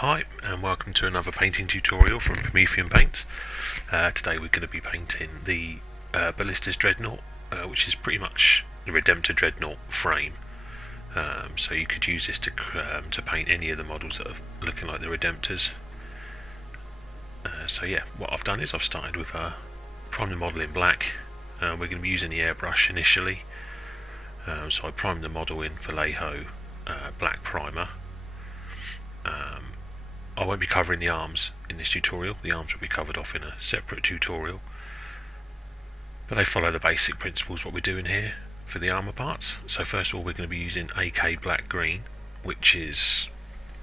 Hi and welcome to another painting tutorial from Promethean Paints. Today we're going to be painting the Ballistus Dreadnought, which is pretty much the Redemptor Dreadnought frame. So you could use this to paint any of the models that are looking like the Redemptors. So yeah, what I've done is I've started with priming the model in black. We're going to be using the airbrush initially. So I primed the model in Vallejo black primer. I won't be covering the arms in this tutorial. The arms will be covered off in a separate tutorial, but they follow the basic principles what we're doing here for the armour parts. So first of all, we're going to be using AK black green, which is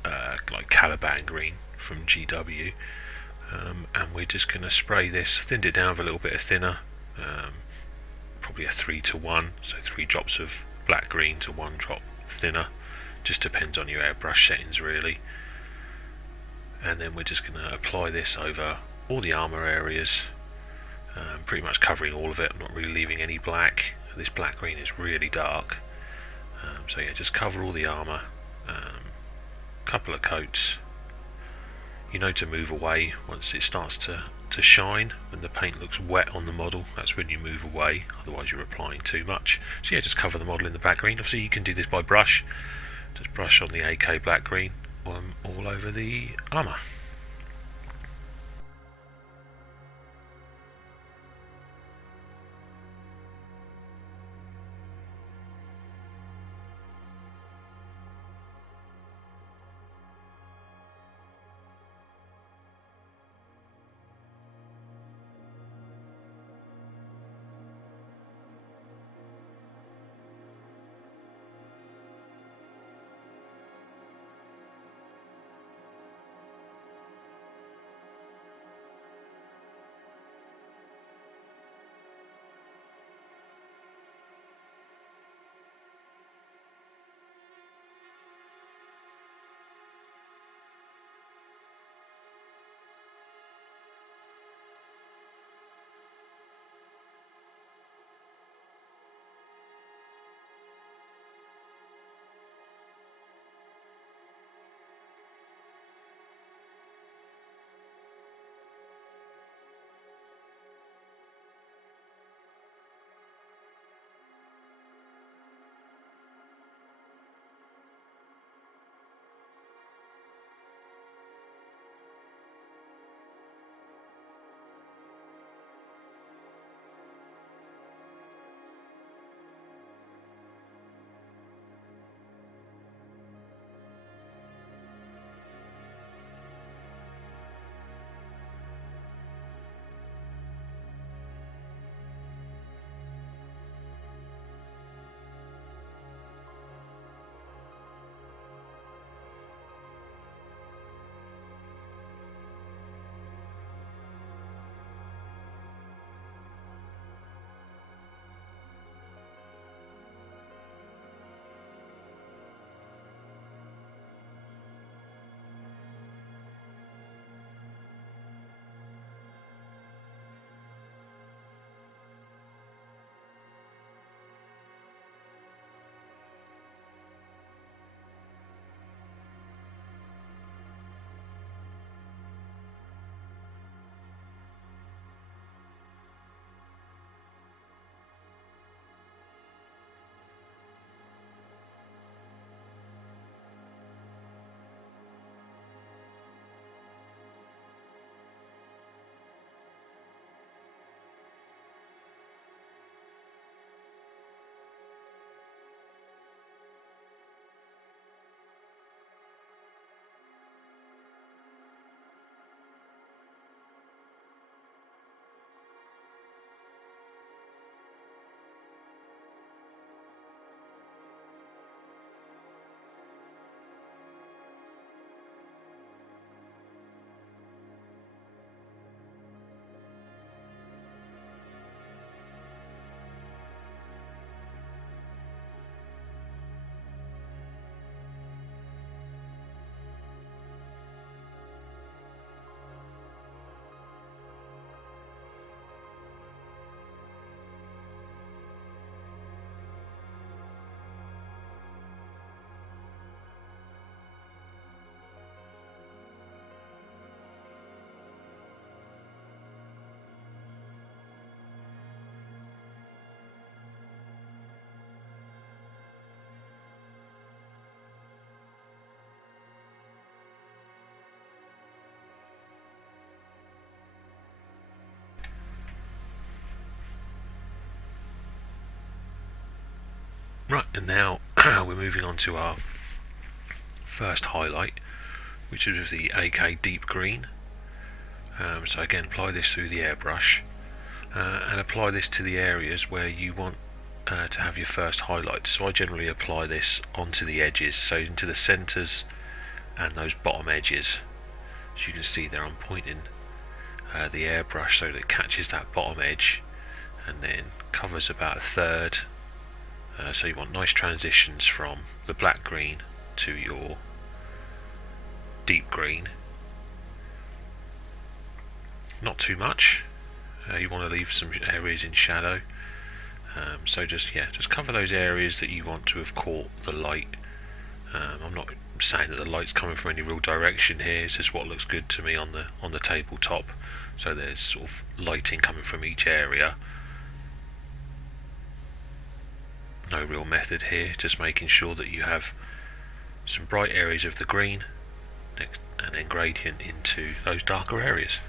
like Caliban green from GW, and we're just going to spray this, thinned it down with a little bit of thinner, probably a 3:1, so 3 drops of black green to 1 drop thinner, just depends on your airbrush settings really. And then we're just going to apply this over all the armour areas, pretty much covering all of it. I'm not really leaving any black. This black green is really dark, so yeah, just cover all the armour, couple of coats. You know to move away once it starts to shine. When the paint looks wet on the model, that's when you move away, otherwise you're applying too much. So yeah, just cover the model in the black green. Obviously you can do this by brush, just brush on the AK black green all over the armour. Right, and now we're moving on to our first highlight, which is with the AK Deep Green. So again, apply this through the airbrush and apply this to the areas where you want to have your first highlight. So I generally apply this onto the edges, so into the centres and those bottom edges. As you can see there, I'm pointing the airbrush so that it catches that bottom edge and then covers about a third. So you want nice transitions from the black green to your deep green. Not too much. You want to leave some areas in shadow. So just cover those areas that you want to have caught the light. I'm not saying that the light's coming from any real direction here. It's just what looks good to me on the tabletop. So there's sort of lighting coming from each area. No real method here, just making sure that you have some bright areas of the green and then gradient into those darker areas.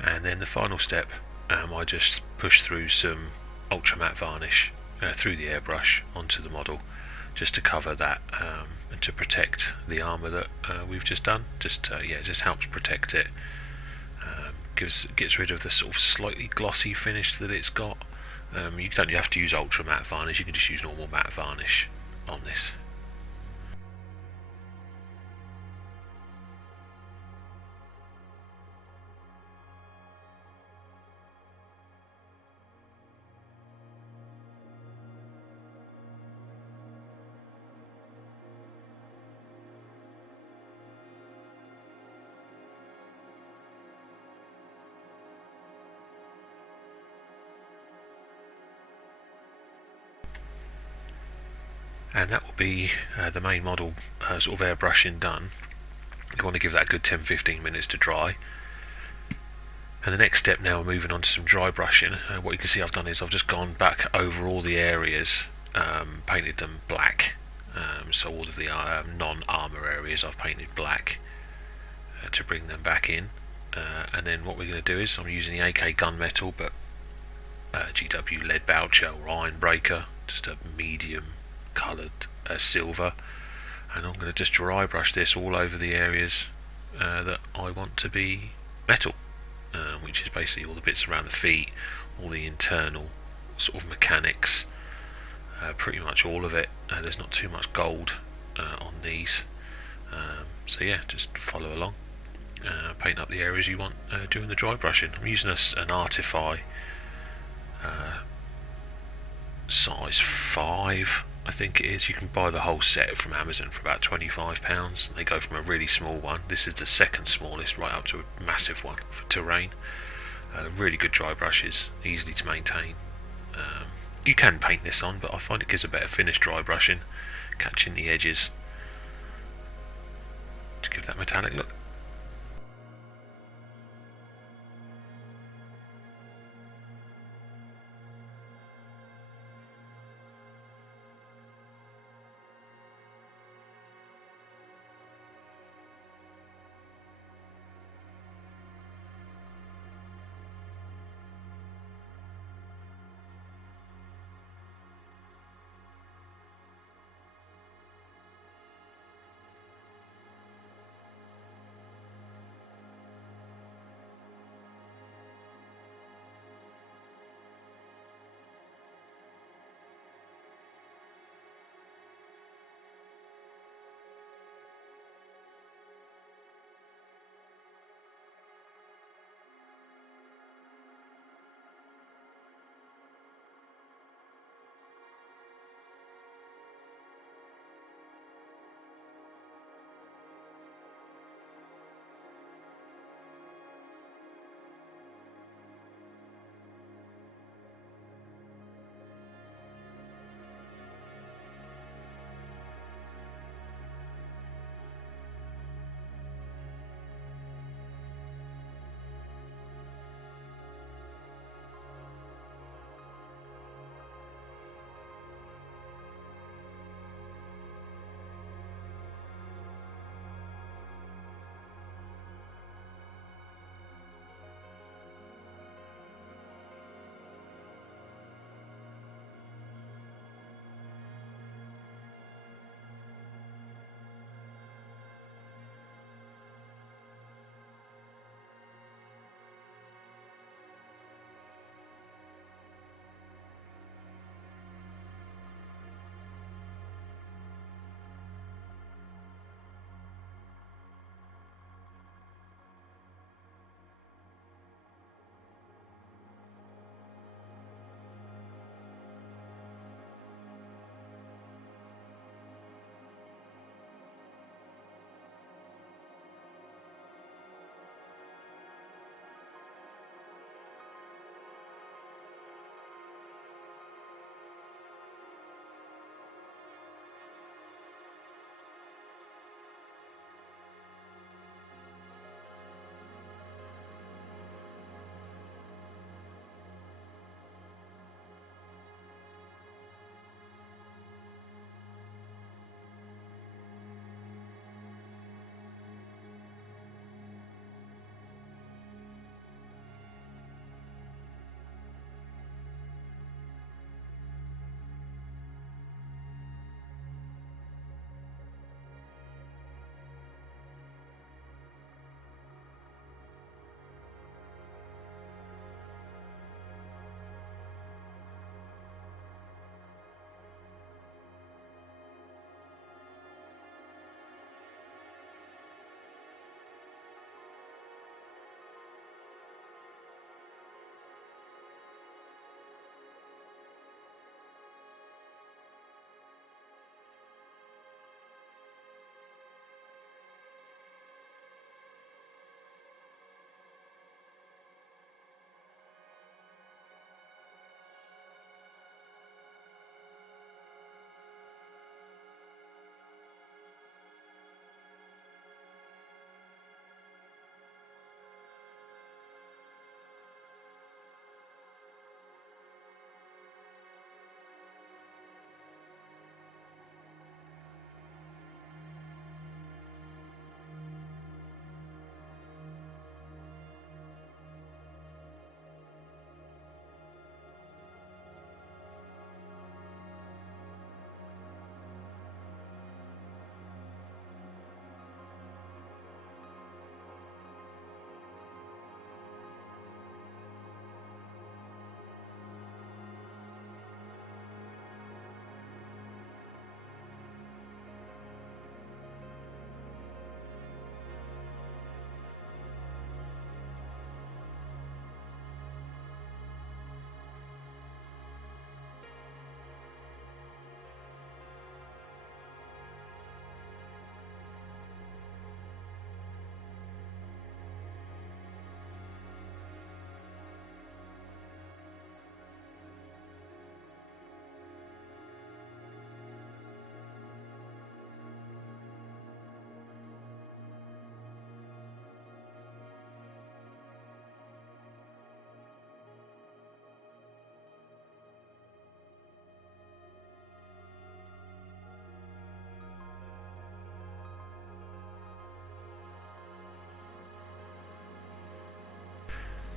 And then the final step, I just push through some ultra matte varnish through the airbrush onto the model, just to cover that and to protect the armour that we've just done. Just helps protect it. Gets rid of the sort of slightly glossy finish that it's got. You don't have to use ultra matte varnish, you can just use normal matte varnish on this. And that will be the main model sort of airbrushing done. You want to give that a good 10-15 minutes to dry. And the next step now, we're moving on to some dry brushing. What you can see I've done is I've just gone back over all the areas, painted them black. So all of the non-armour areas I've painted black to bring them back in. And then what we're going to do is, I'm using the AK gunmetal, but GSW leadbelcher or iron breaker, just a medium coloured silver, and I'm going to just dry brush this all over the areas that I want to be metal, which is basically all the bits around the feet, all the internal sort of mechanics, pretty much all of it. There's not too much gold on these, so yeah, just follow along, paint up the areas you want during the dry brushing. I'm using an Artify size 5, I think it is. You can buy the whole set from Amazon for about £25. They go from a really small one, this is the second smallest, right up to a massive one for terrain. Really good dry brushes, easily to maintain. You can paint this on, but I find it gives a better finish dry brushing, catching the edges to give that metallic look.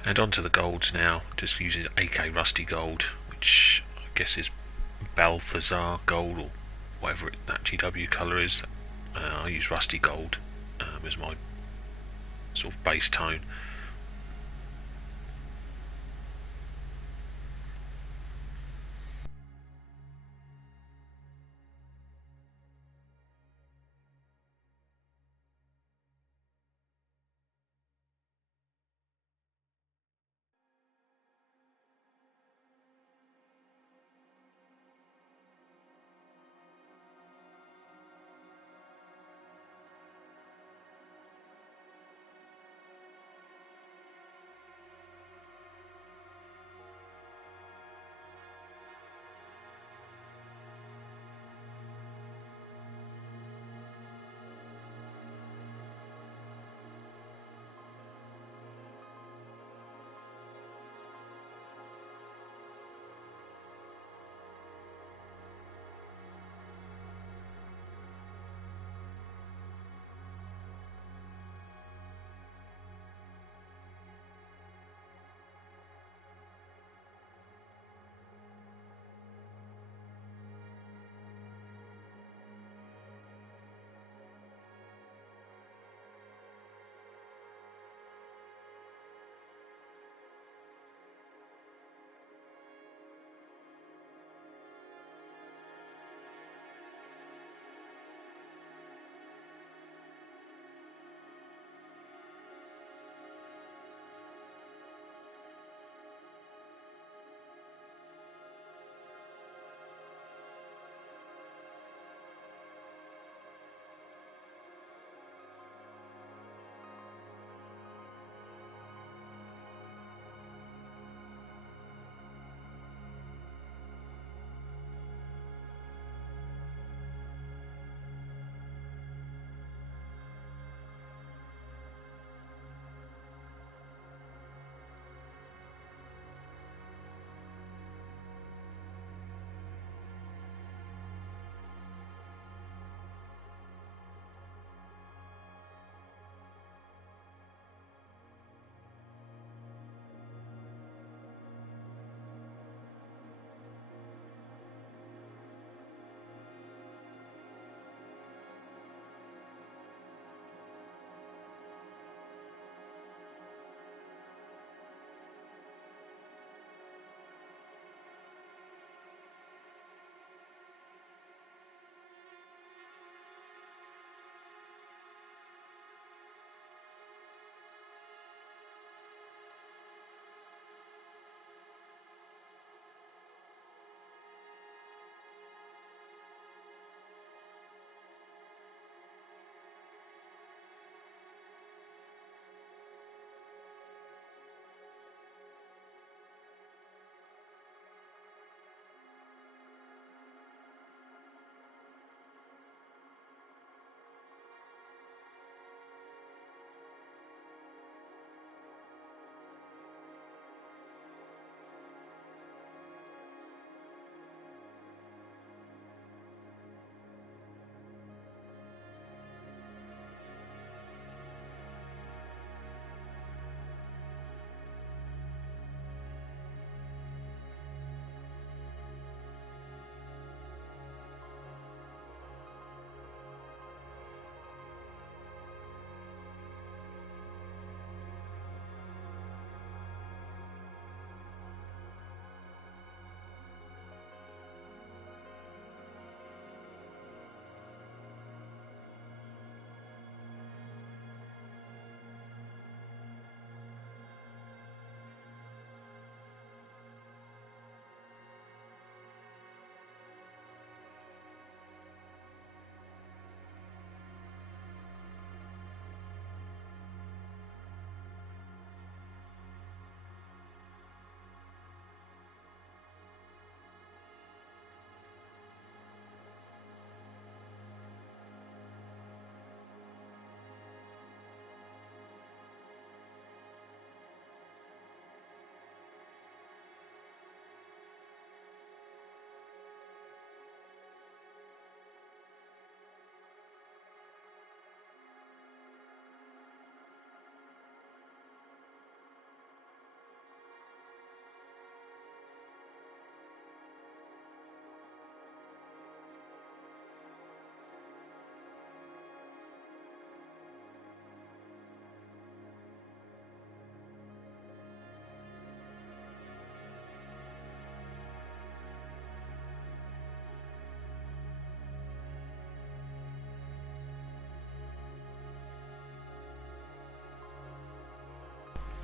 And onto the golds now, just using AK Rusty Gold, which I guess is Balthazar Gold or whatever that GW colour is. I use Rusty Gold as my sort of base tone.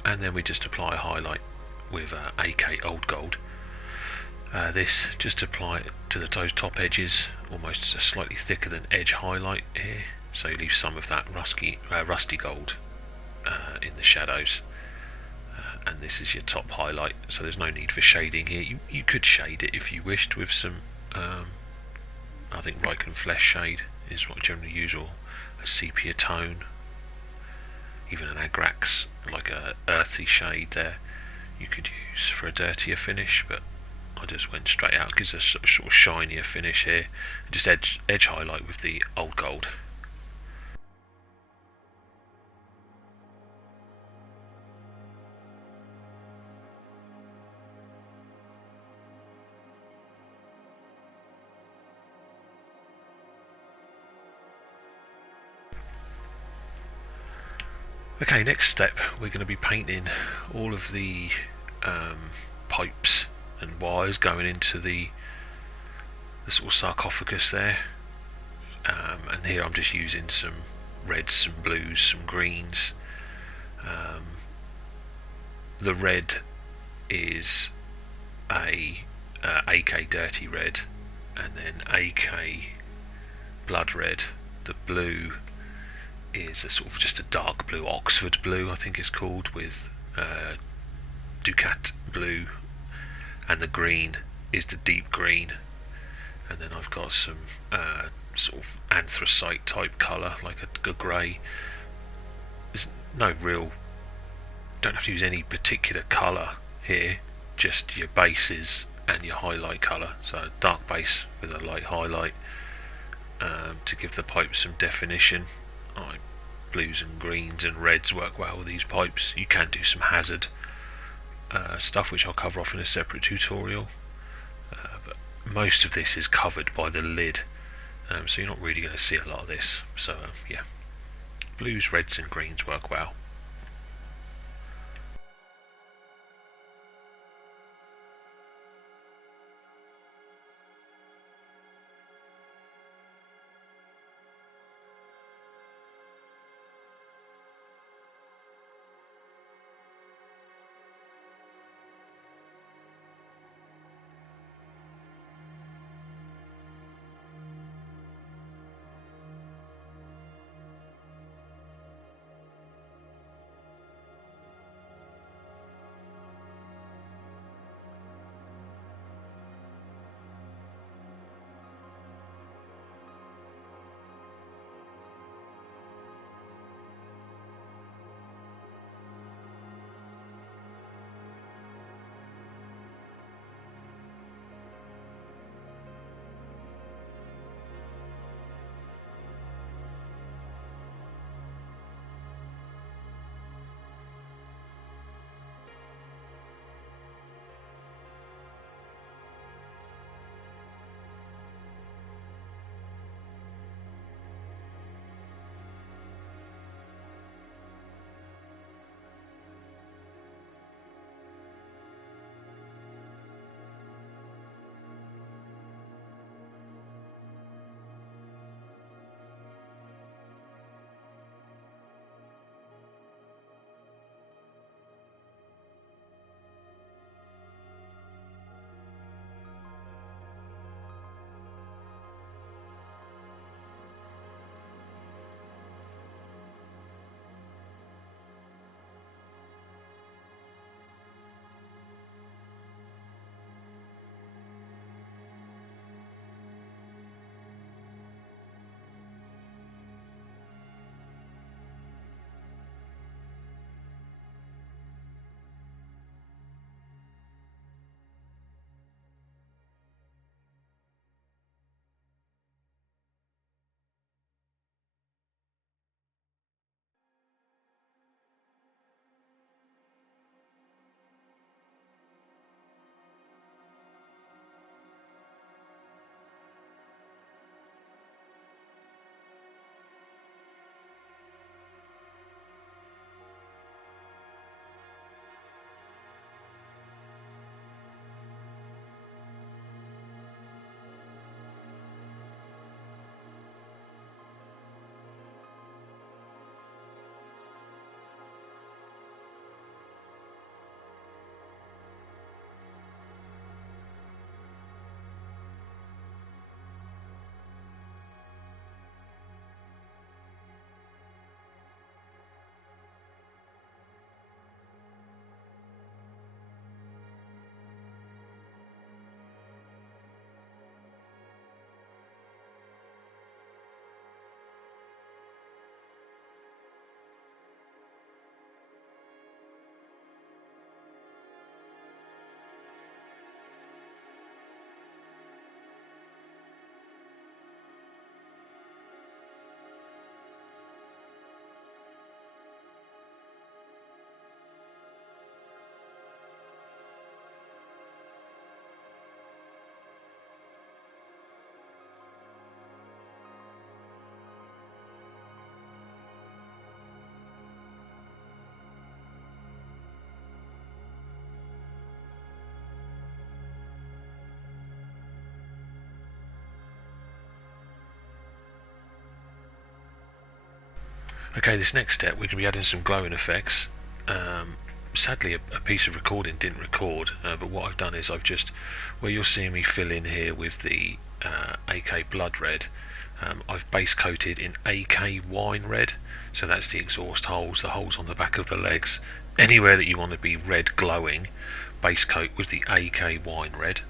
and then we just apply a highlight with AK Old Gold. This just apply it to those top edges, almost slightly thicker than edge highlight here, so you leave some of that rusty gold in the shadows. And this is your top highlight, so there's no need for shading here. You could shade it if you wished with some, I think Reichen Flesh shade is what I generally use, or a sepia tone, even an Agrax, like a earthy shade there, you could use for a dirtier finish, but I just went straight out, gives a sort of shinier finish here, and just edge highlight with the Old Gold. Okay, next step, we're going to be painting all of the pipes and wires going into the sort of sarcophagus there. And here I'm just using some reds, some blues, some greens. The red is a AK Dirty Red, and then AK Blood Red. The blue is a sort of just a dark blue, Oxford blue I think it's called, with Ducat blue, and the green is the deep green, and then I've got some sort of anthracite type colour, like a grey. There's no real, don't have to use any particular colour here, just your bases and your highlight colour, so dark base with a light highlight to give the pipe some definition. Blues and greens and reds work well with these pipes. You can do some hazard stuff, which I'll cover off in a separate tutorial, but most of this is covered by the lid, so you're not really going to see a lot of this. So yeah, blues, reds and greens work well. Okay, this next step we're going to be adding some glowing effects. Sadly a piece of recording didn't record, but what I've done is I've just, where you're seeing me fill in here with the AK Blood Red, I've base coated in AK Wine Red, so that's the exhaust holes, the holes on the back of the legs, anywhere that you want to be red glowing, base coat with the AK Wine Red.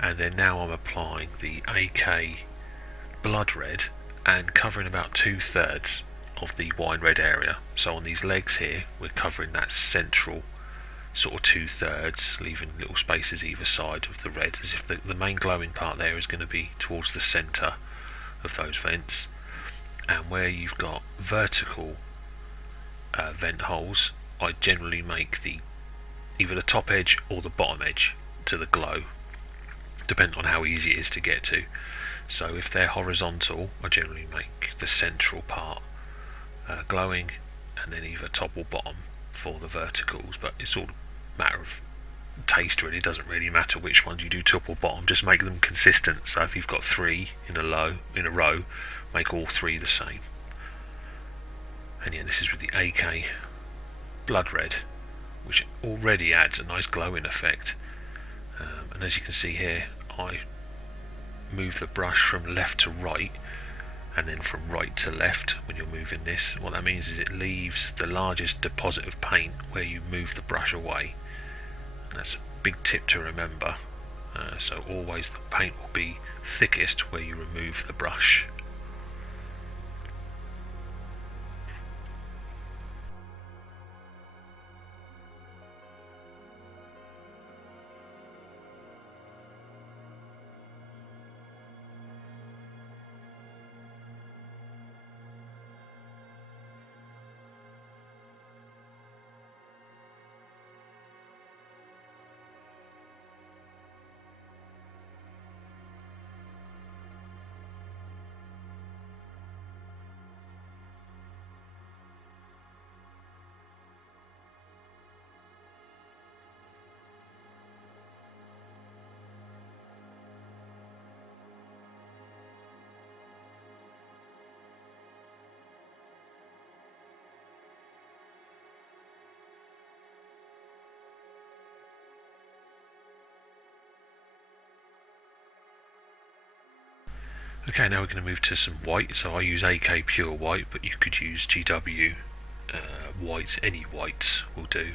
And then now I'm applying the AK Blood Red and covering about 2/3 of the wine red area. So on these legs here we're covering that central sort of 2/3, leaving little spaces either side of the red, as if the main glowing part there is going to be towards the centre of those vents. And where you've got vertical vent holes, I generally make either the top edge or the bottom edge to the glow, depending on how easy it is to get to. So if they're horizontal, I generally make the central part glowing, and then either top or bottom for the verticals. But it's all a matter of taste really. It doesn't really matter which ones you do top or bottom, just make them consistent. So if you've got 3 in a row, make all 3 the same. And yeah, this is with the AK Blood Red, which already adds a nice glowing effect. And as you can see here, I move the brush from left to right and then from right to left when you're moving this. What that means is it leaves the largest deposit of paint where you move the brush away, and that's a big tip to remember. So always the paint will be thickest where you remove the brush. Okay, now we're going to move to some white. So I use AK Pure White, but you could use GW whites, any whites will do.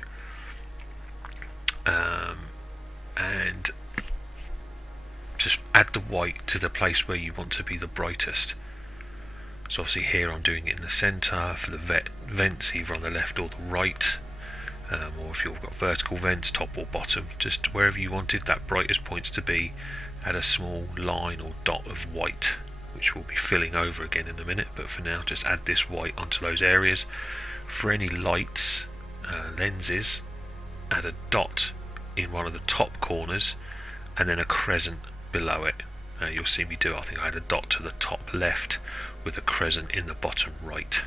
And just add the white to the place where you want to be the brightest. So obviously here I'm doing it in the centre for the vents, either on the left or the right, or if you've got vertical vents, top or bottom, just wherever you wanted that brightest points to be. Add a small line or dot of white, which we'll be filling over again in a minute, but for now just add this white onto those areas. For any lights, lenses, add a dot in one of the top corners and then a crescent below it. You'll see me do it. I think I had a dot to the top left with a crescent in the bottom right.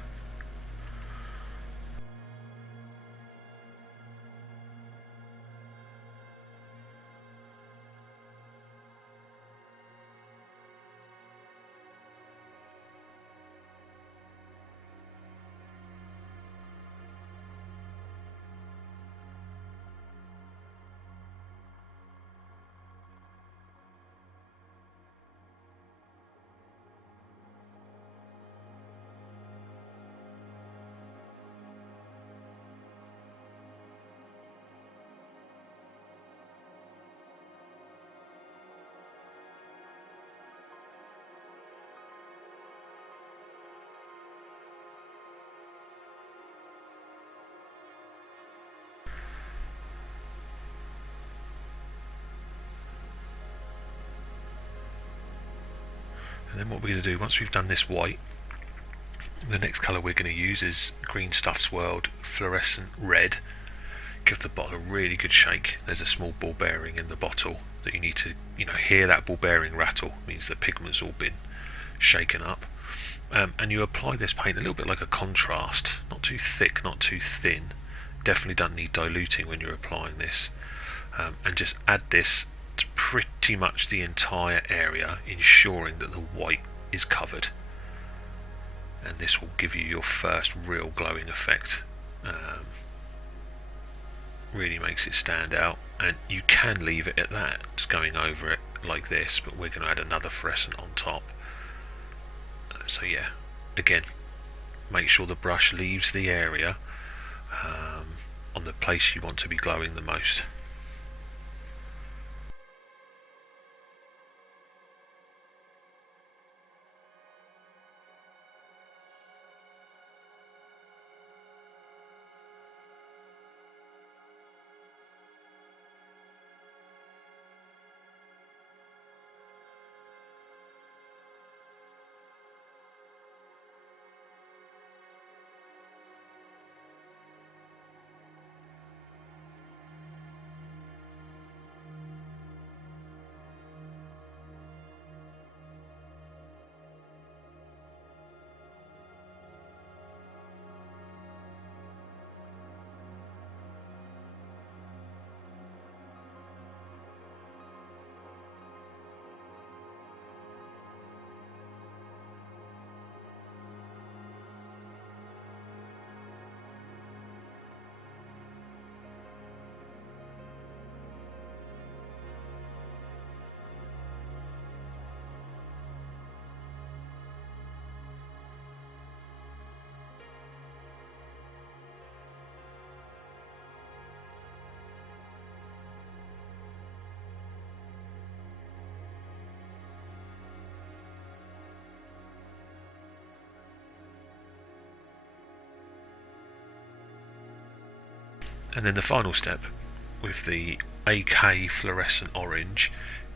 And then what we're going to do, once we've done this white, the next colour we're going to use is Green Stuff's World Fluorescent Red. Give the bottle a really good shake. There's a small ball bearing in the bottle that you need to, hear that ball bearing rattle. It means the pigment's all been shaken up. And you apply this paint a little bit like a contrast, not too thick, not too thin. Definitely don't need diluting when you're applying this. And just add this to pretty much the entire area, ensuring that the white is covered. and this will give you your first real glowing effect. Really makes it stand out, and you can leave it at that, just going over it like this, but we're going to add another fluorescent on top. So yeah, again, make sure the brush leaves the area on the place you want to be glowing the most. And then the final step with the AK fluorescent orange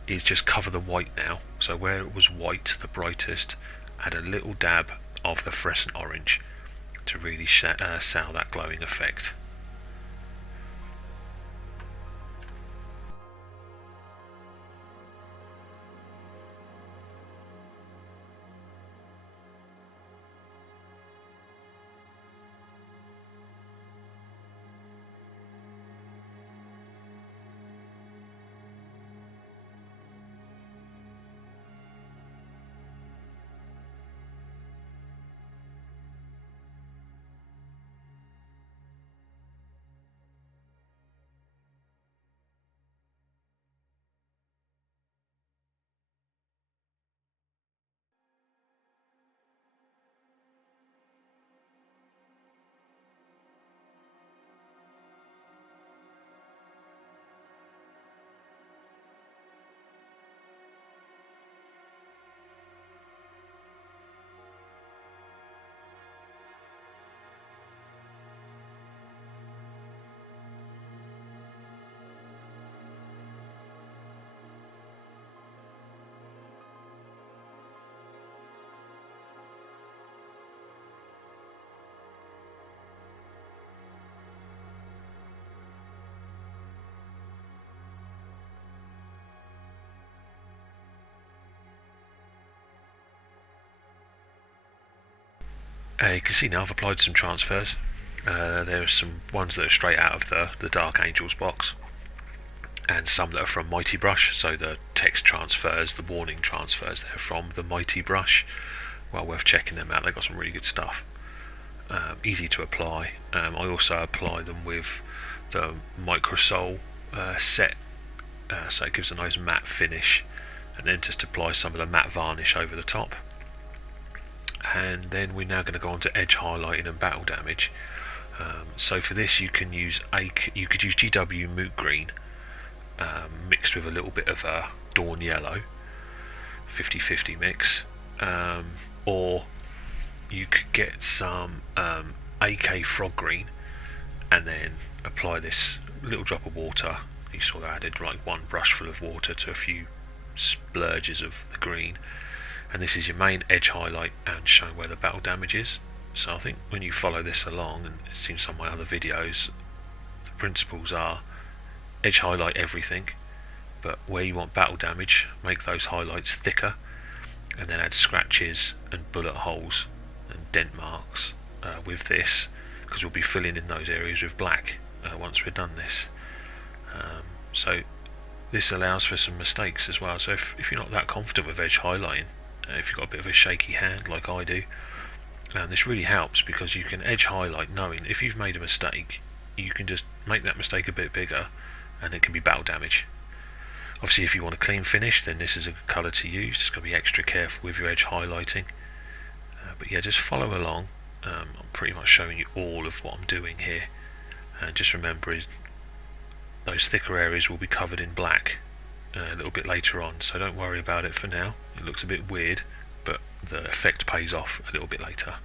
is just cover the white now. So where it was white, the brightest, add a little dab of the fluorescent orange to really sell that glowing effect. You can see now I've applied some transfers. There are some ones that are straight out of the Dark Angels box, and some that are from Mighty Brush. So the text transfers, the warning transfers, they're from the Mighty Brush. Well worth checking them out, they've got some really good stuff. Easy to apply. I also apply them with the Microsol set, so it gives a nice matte finish, and then just apply some of the matte varnish over the top. And then we're now going to go on to edge highlighting and battle damage. So for this you could use GW Moot Green mixed with a little bit of Dawn Yellow, 50-50 mix, or you could get some AK Frog Green and then apply this little drop of water. You saw that I added like one brush full of water to a few splurges of the green, and this is your main edge highlight and showing where the battle damage is. So I think when you follow this along, and it's seen some of my other videos, the principles are edge highlight everything, but where you want battle damage, make those highlights thicker, and then add scratches and bullet holes and dent marks with this, because we'll be filling in those areas with black once we've done this. So this allows for some mistakes as well. So if you're not that confident with edge highlighting, if you've got a bit of a shaky hand like I do, And this really helps because you can edge highlight knowing if you've made a mistake, you can just make that mistake a bit bigger and it can be battle damage. Obviously if you want a clean finish, then this is a good colour to use. Just got to be extra careful with your edge highlighting. But yeah, just follow along. I'm pretty much showing you all of what I'm doing here. And just remember, those thicker areas will be covered in black a little bit later on, so don't worry about it for now. It looks a bit weird, but the effect pays off a little bit later.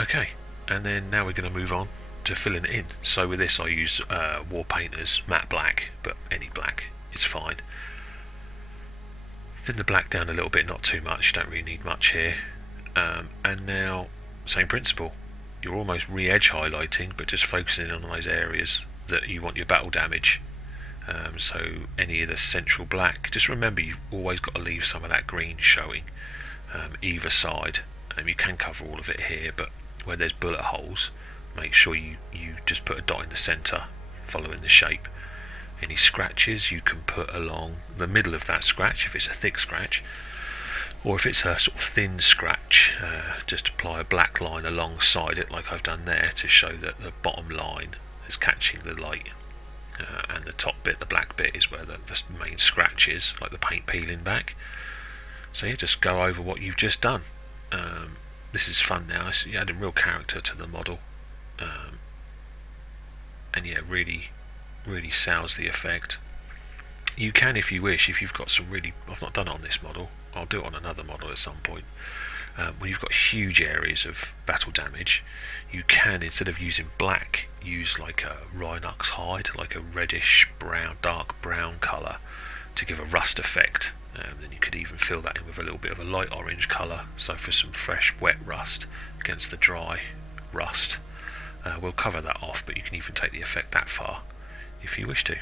Okay, and then now we're going to move on to filling it in. So with this I use Warpaint's matte black, but any black is fine. Thin the black down a little bit, not too much, you don't really need much here. And now, same principle, you're almost re-edge highlighting, but just focusing on those areas that you want your battle damage. So any of the central black, just remember you've always got to leave some of that green showing either side. You can cover all of it here, but where there's bullet holes, make sure you just put a dot in the centre following the shape. Any scratches you can put along the middle of that scratch if it's a thick scratch, or if it's a sort of thin scratch, just apply a black line alongside it like I've done there to show that the bottom line is catching the light, and the top bit, the black bit, is where the main scratch is, like the paint peeling back. So you just go over what you've just done. This is fun now, you're adding real character to the model, and yeah, really sells the effect. You can, if you wish, if you've got some really, I've not done it on this model, I'll do it on another model at some point, when you've got huge areas of battle damage, you can, instead of using black, use like a Rhinox hide, like a reddish brown, dark brown colour to give a rust effect. Then you could even fill that in with a little bit of a light orange colour, so for some fresh wet rust against the dry rust. We'll cover that off, but you can even take the effect that far if you wish to.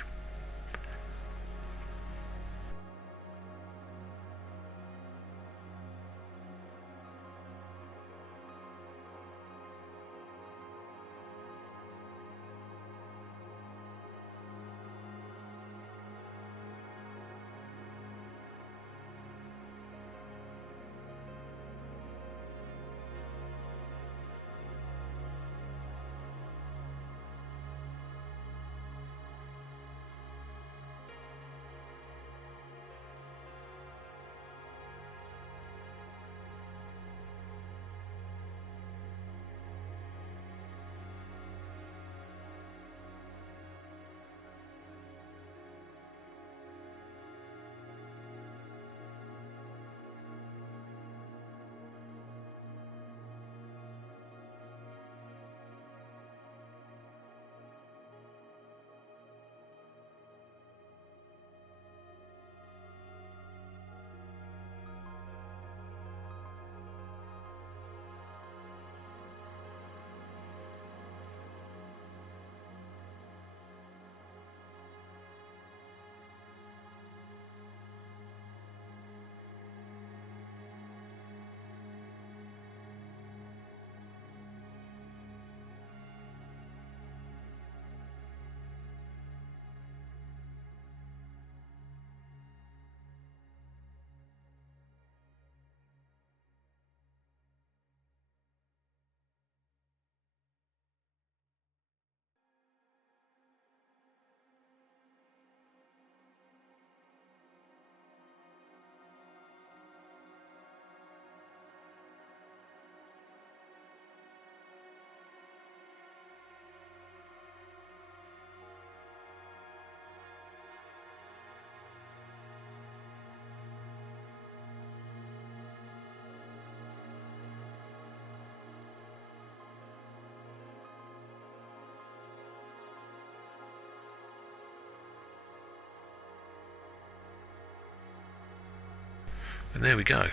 And there we go.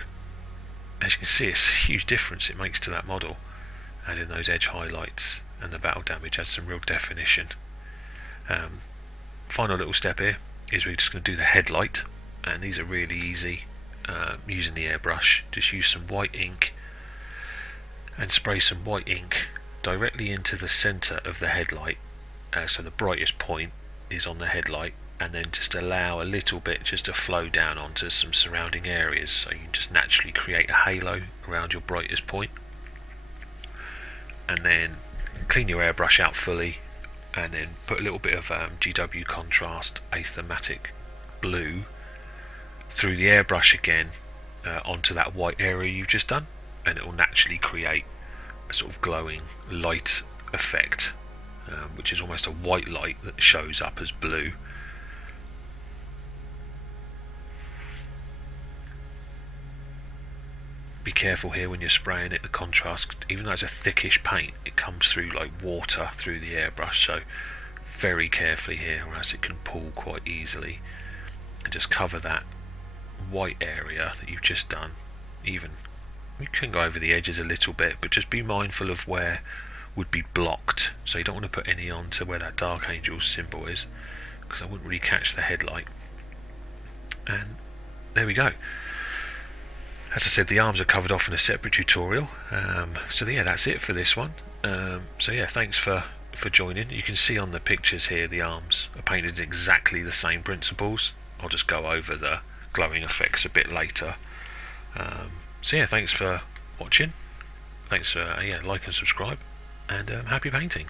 As you can see, it's a huge difference it makes to that model. Adding those edge highlights and the battle damage adds some real definition. Final little step here is we're just going to do the headlight, and these are really easy. Using the airbrush, just use some white ink and spray some white ink directly into the centre of the headlight, so the brightest point is on the headlight, and then just allow a little bit just to flow down onto some surrounding areas, so you can just naturally create a halo around your brightest point. And then clean your airbrush out fully, and then put a little bit of GW contrast Aethermatic blue through the airbrush again onto that white area you've just done, and it will naturally create a sort of glowing light effect, which is almost a white light that shows up as blue. be careful here when you're spraying it. The contrast, even though it's a thickish paint, it comes through like water through the airbrush, so very carefully here, or else it can pull quite easily. And just cover that white area that you've just done. Even you can go over the edges a little bit, but just be mindful of where would be blocked, so you don't want to put any on to where that Dark Angel symbol is, because I wouldn't really catch the headlight. And there we go. As I said, the arms are covered off in a separate tutorial, so yeah, that's it for this one. So yeah, thanks for joining. You can see on the pictures here the arms are painted exactly the same principles. I'll just go over the glowing effects a bit later. So yeah, thanks for watching. Thanks for like and subscribe, and happy painting.